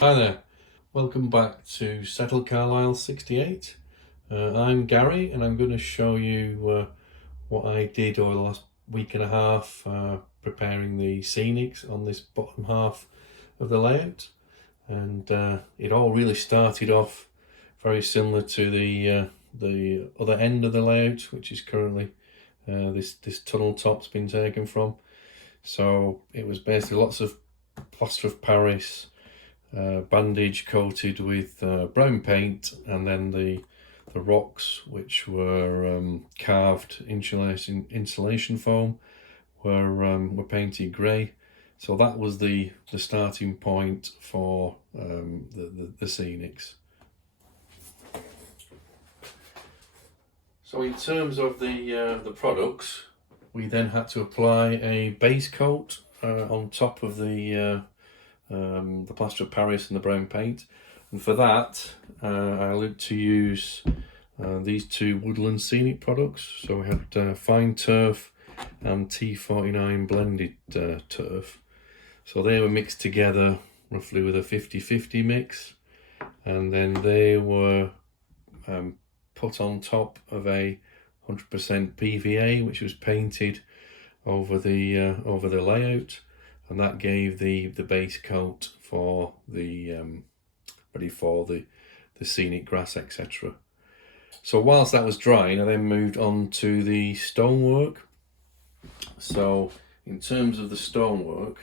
Hi there, welcome back to Settle Carlisle 68. I'm Gary and I'm going to show you what I did over the last week and a half preparing the scenics on this bottom half of the layout. And it all really started off very similar to the other end of the layout, which is currently this tunnel top's been taken from. So it was basically lots of plaster of Paris, bandage coated with brown paint, and then the rocks, which were carved insulation foam, were painted grey. So that was the starting point for the scenics. So in terms of the products, we then had to apply a base coat on top of the plaster of Paris and the brown paint, and for that I looked to use these two Woodland Scenic products. So we had fine turf and T49 blended turf, so they were mixed together roughly with a 50-50 mix, and then they were put on top of a 100% PVA which was painted over the layout, and that gave the base coat for the ready for the scenic grass, etc. So whilst that was drying, I then moved on to the stonework. So in terms of the stonework,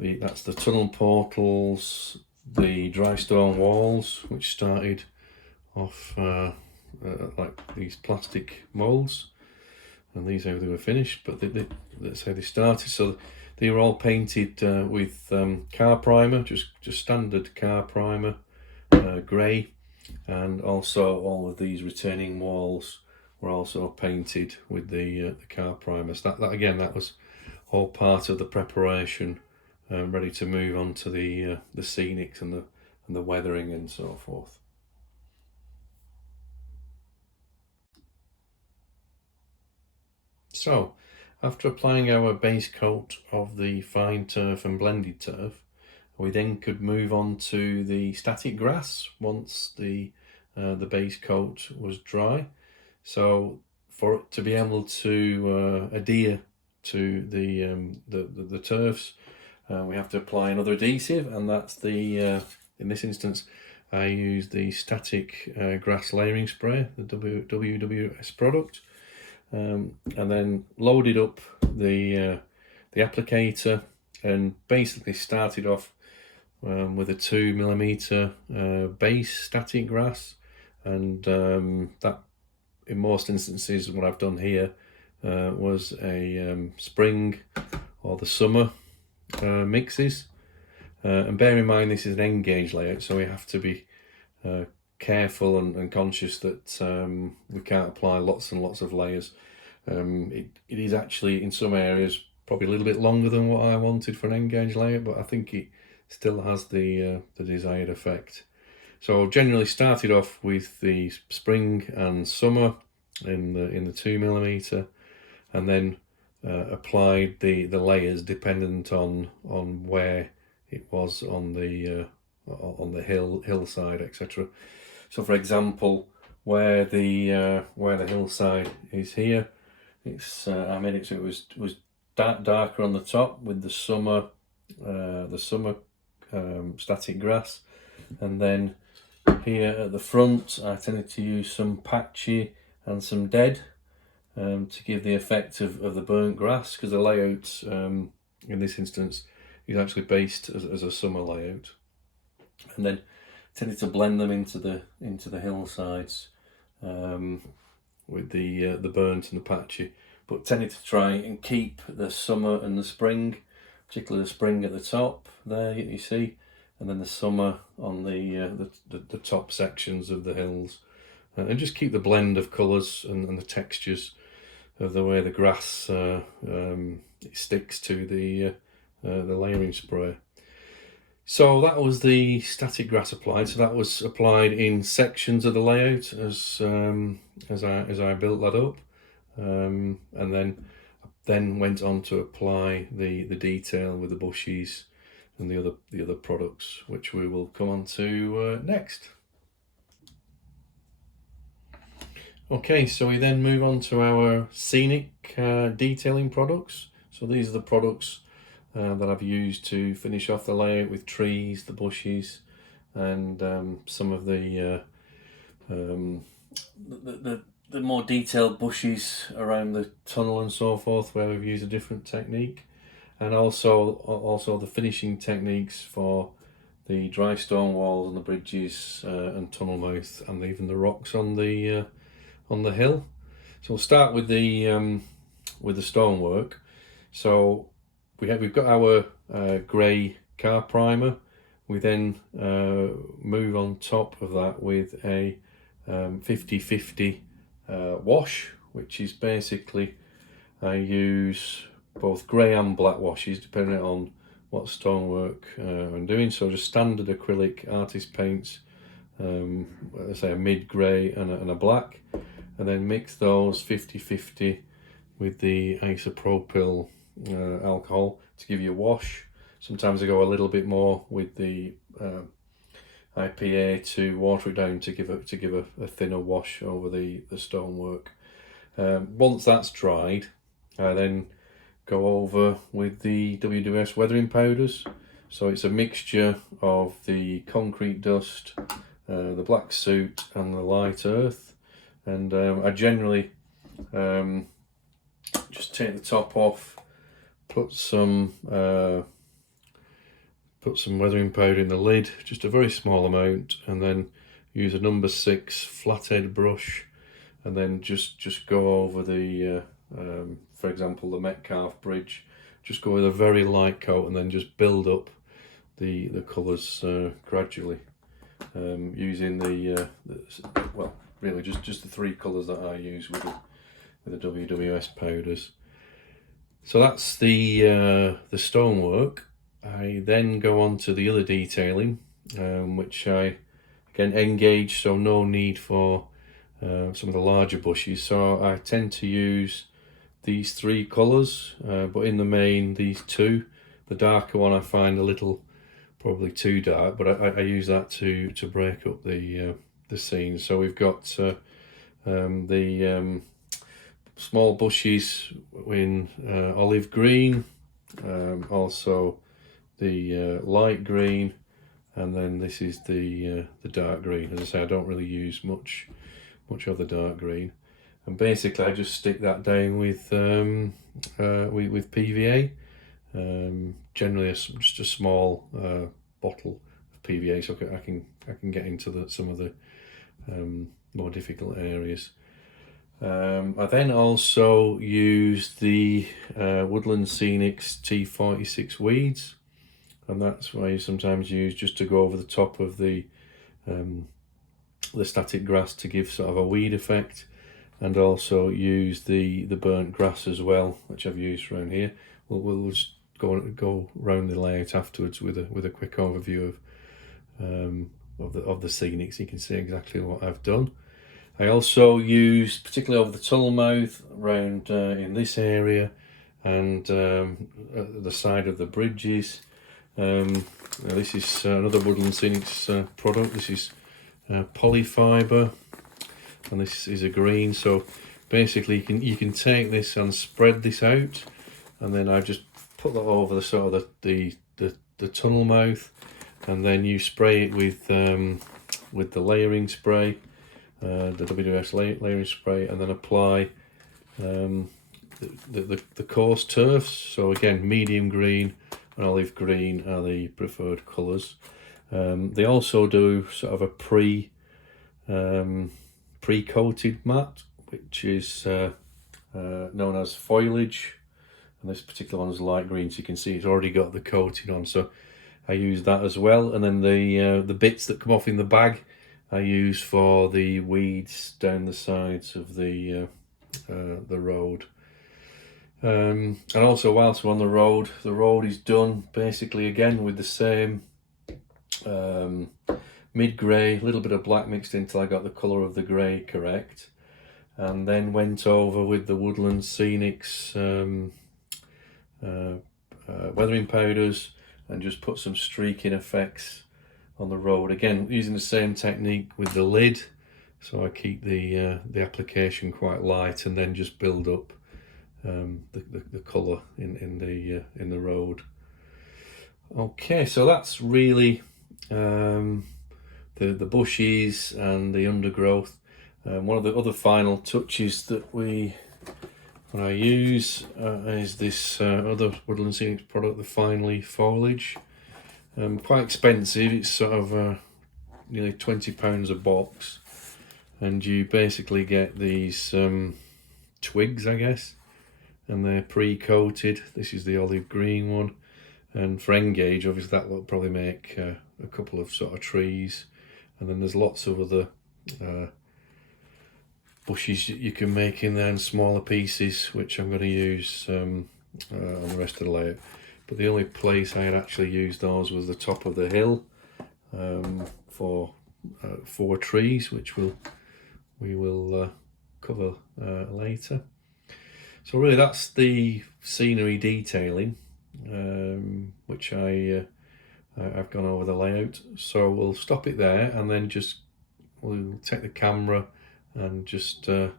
that's the tunnel portals, the dry stone walls, which started off like these plastic moulds, and these how they were finished, but that's how they started. So they were all painted with car primer, just standard car primer, grey, and also all of these retaining walls were also painted with the car primer. So that again, that was all part of the preparation, ready to move on to the scenics and the weathering and so forth. So, after applying our base coat of the fine turf and blended turf, we then could move on to the static grass once the base coat was dry. So, for it to be able to adhere to the turfs, we have to apply another adhesive, and that's the in this instance I use the static grass layering spray, the WWS product. And then loaded up the applicator and basically started off with a 2mm base static grass, and that in most instances what I've done here was a spring or the summer mixes, and bear in mind this is an N gauge layout, so we have to be careful and conscious that we can't apply lots and lots of layers. It is actually in some areas probably a little bit longer than what I wanted for an N gauge layout, but I think it still has the desired effect. So generally started off with the spring and summer in the 2mm, and then applied the layers dependent on where it was on the hillside, etc. So for example, where the hillside is here, it's I made it so it was darker on the top with the summer static grass, and then here at the front I tended to use some patchy and some dead to give the effect of the burnt grass, because the layout in this instance is actually based as a summer layout, and then tended to blend them into the hillsides with the burnt and the patchy, but tended to try and keep the summer and the spring, particularly the spring at the top there you see, and then the summer on the top sections of the hills, and just keep the blend of colours and the textures of the way the grass it sticks to the layering spray. So that was the static grass applied. So that was applied in sections of the layout as I built that up, and then went on to apply the detail with the bushes and the other products, which we will come on to next. Okay, so we then move on to our Scenic Detailing products. So these are the products that I've used to finish off the layout with trees, the bushes, and some of the more detailed bushes around the tunnel and so forth, where we've used a different technique, and also the finishing techniques for the dry stone walls and the bridges and tunnel mouth, and even the rocks on the hill. So we'll start with the stonework. So we've got our grey car primer. We then move on top of that with a 50-50 wash, which is basically I use both grey and black washes depending on what stonework I'm doing. So just standard acrylic artist paints, let's say a mid-grey and a black, and then mix those 50-50 with the isopropyl alcohol to give you a wash. Sometimes I go a little bit more with the IPA to water it down to give a thinner wash over the stonework. Once that's dried, I then go over with the WWS weathering powders. So it's a mixture of the concrete dust, the black soot, and the light earth. And I generally just take the top off, put some weathering powder in the lid, just a very small amount, and then use a number 6 flathead brush, and then just go over the, for example, the Metcalfe Bridge. Just go with a very light coat, and then just build up the colours gradually, using well, really just the 3 colours that I use with the WWS powders. So that's the stonework. I then go on to the other detailing, which I again engage, so no need for some of the larger bushes. So I tend to use these 3 colours, but in the main these 2. The darker one I find a little probably too dark, but I use that to break up the scene. So we've got the small bushes in olive green, also the light green, and then this is the dark green. As I say, I don't really use much of the dark green, and basically I just stick that down with PVA, generally just a small bottle of PVA, so I can get into some of the more difficult areas. I then also use the Woodland Scenics T46 weeds, and that's what I sometimes use just to go over the top of the static grass to give sort of a weed effect, and also use the burnt grass as well, which I've used around here. We'll just go round the layout afterwards with a quick overview of the scenics, so you can see exactly what I've done. I also use, particularly over the tunnel mouth, around in this area, and at the side of the bridges. This is another Woodland Scenics product. This is polyfiber, and this is a green. So basically, you can take this and spread this out, and then I just put that over the sort of the tunnel mouth, and then you spray it with the layering spray. The WWS layering spray, and then apply the coarse turfs. So again, medium green and olive green are the preferred colours. They also do sort of a pre-coated mat, which is known as foliage, and this particular one is light green, so you can see it's already got the coating on. So I use that as well, and then the bits that come off in the bag I use for the weeds down the sides of the road. And also, whilst we're on the road is done basically again with the same mid-grey, a little bit of black mixed in till I got the colour of the grey correct, and then went over with the Woodland Scenics weathering powders, and just put some streaking effects on the road. Again, using the same technique with the lid, so I keep the application quite light and then just build up the colour in the road. Okay, so that's really the bushes and the undergrowth. One of the other final touches that I use is this other Woodland Scenics product, the fine leaf foliage. Quite expensive. It's sort of nearly £20 a box, and you basically get these twigs, I guess, and they're pre-coated. This is the olive green one, and for Engage, obviously that will probably make a couple of sort of trees, and then there's lots of other bushes you can make in there in smaller pieces, which I'm going to use on the rest of the layout. But the only place I had actually used those was the top of the hill for 4 trees, which we will cover later. So really that's the scenery detailing, which I've gone over the layout. So we'll stop it there, and then we'll take the camera and just have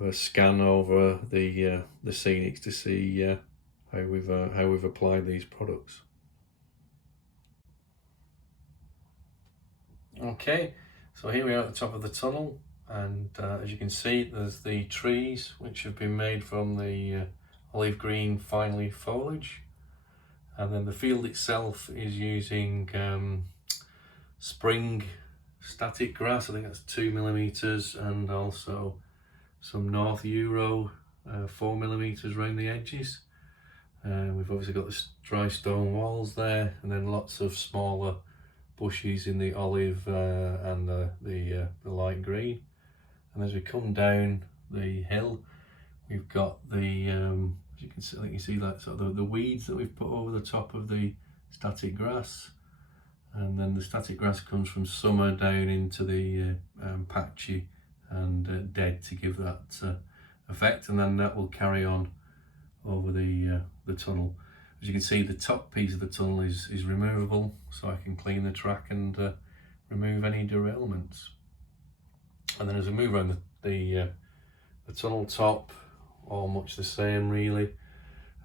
a scan over the Scenics to see how we've applied these products. Okay, so here we are at the top of the tunnel, and as you can see, there's the trees which have been made from the olive green fine leaf foliage, and then the field itself is using spring static grass. I think that's 2mm, and also some North Euro 4mm around the edges. We've obviously got the dry stone walls there, and then lots of smaller bushes in the olive and the light green. And as we come down the hill, we've got the as you can see, I think you see that sort of the weeds that we've put over the top of the static grass. And then the static grass comes from summer down into the patchy and dead to give that effect, and then that will carry on over the tunnel. As you can see, the top piece of the tunnel is removable, so I can clean the track and remove any derailments. And then as we move around the tunnel top, all much the same really,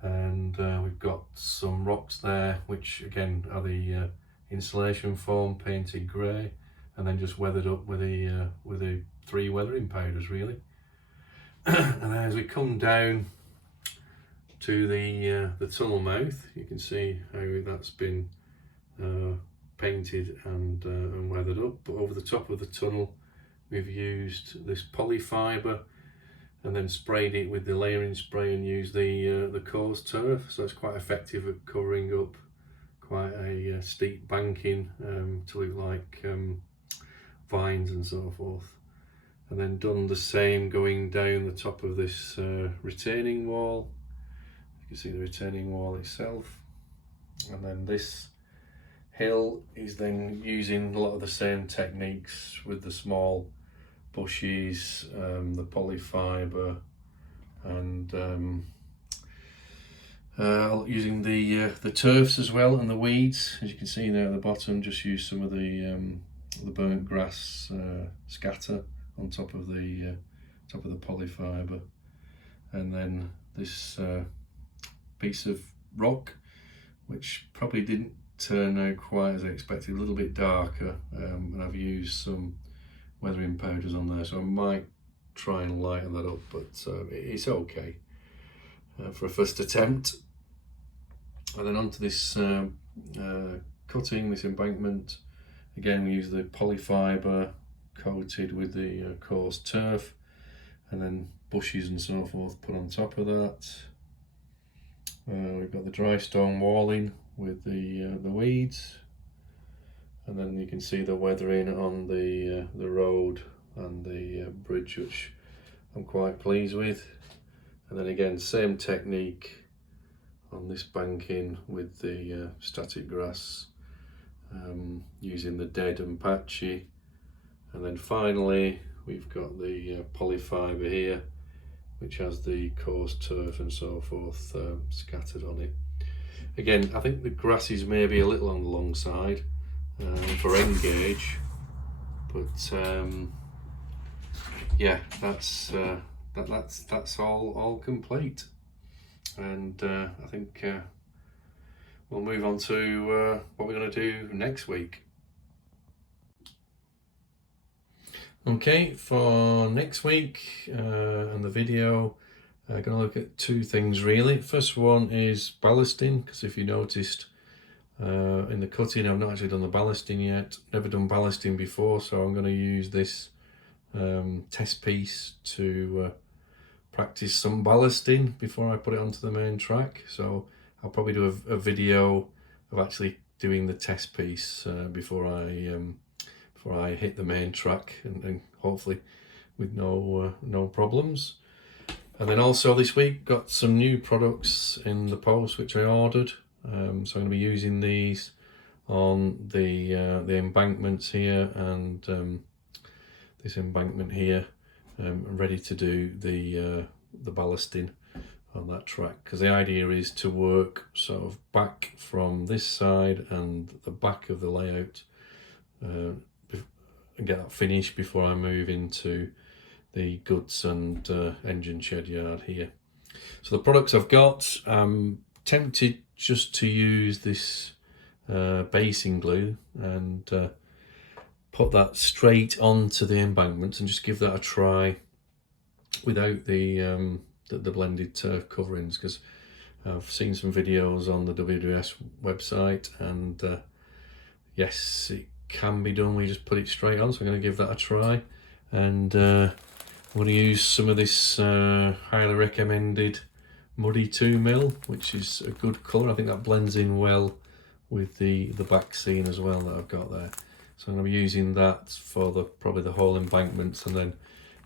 and we've got some rocks there, which again are the insulation foam painted grey, and then just weathered up with the 3 weathering powders really. And then as we come down to the tunnel mouth, you can see how that's been painted and weathered up. But over the top of the tunnel, we've used this polyfibre and then sprayed it with the layering spray and used the coarse turf, so it's quite effective at covering up quite a steep banking to look like vines and so forth. And then done the same going down the top of this retaining wall. You can see the retaining wall itself. And then this hill is then using a lot of the same techniques with the small bushes, the polyfibre, and using the turfs as well, and the weeds. As you can see there at the bottom, just use some of the burnt grass scatter on top of the polyfibre, and then this piece of rock, which probably didn't turn out quite as I expected, a little bit darker, and I've used some weathering powders on there, so I might try and lighten that up, but it's okay for a first attempt. And then onto this cutting, this embankment. Again, we use the polyfibre coated with the coarse turf, and then bushes and so forth put on top of that. We've got the dry stone walling with the weeds, and then you can see the weathering on the road and the bridge, which I'm quite pleased with. And then again, same technique on this banking with the static grass, using the dead and patchy. And then finally we've got the polyfibre here, which has the coarse turf and so forth scattered on it. Again, I think the grass is maybe a little on the long side for end gauge, but yeah, that's all complete, and I think we'll move on to what we're going to do next week. Okay, for next week and the video, I'm going to look at two things really. First one is ballasting, because if you noticed in the cutting, I've not actually done the ballasting yet. Never done ballasting before, so I'm going to use this test piece to practice some ballasting before I put it onto the main track. So I'll probably do a video of actually doing the test piece before I hit the main track, and hopefully with no problems. And then also this week got some new products in the post which I ordered, so I'm going to be using these on the embankments here and this embankment here, ready to do the ballasting on that track, because the idea is to work sort of back from this side and the back of the layout and get that finished before I move into the goods and engine shed yard here. So the products I've got, I'm tempted just to use this basing glue and put that straight onto the embankments and just give that a try without the blended turf coverings, because I've seen some videos on the WWS website, and yes, it can be done. We just put it straight on, so I'm going to give that a try, and I'm going to use some of this highly recommended muddy 2mm, which is a good colour. I think that blends in well with the back scene as well that I've got there. So I'm going to be using that for probably the whole embankments, and then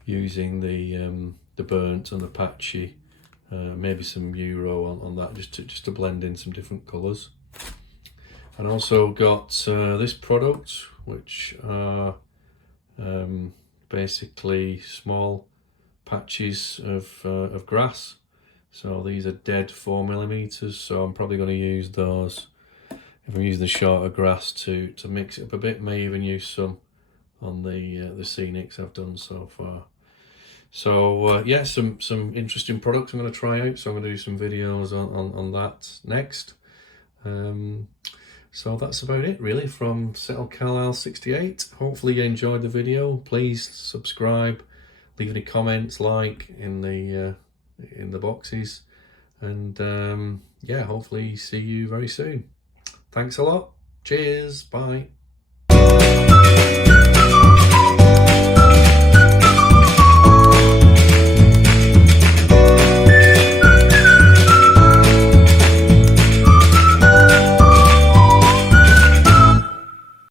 using the burnt and the patchy, maybe some Euro on that, just to blend in some different colours. And also got this product, which are basically small patches of grass. So these are dead 4mm, so I'm probably going to use those if I'm using the shorter grass to mix it up a bit. May even use some on the Scenics I've done so far. So yeah, some interesting products I'm going to try out, so I'm going to do some videos on that next. So that's about it really from Settle Carlisle 68. Hopefully you enjoyed the video. Please subscribe, leave any comments, like in the boxes, and yeah, hopefully see you very soon. Thanks a lot. Cheers. Bye.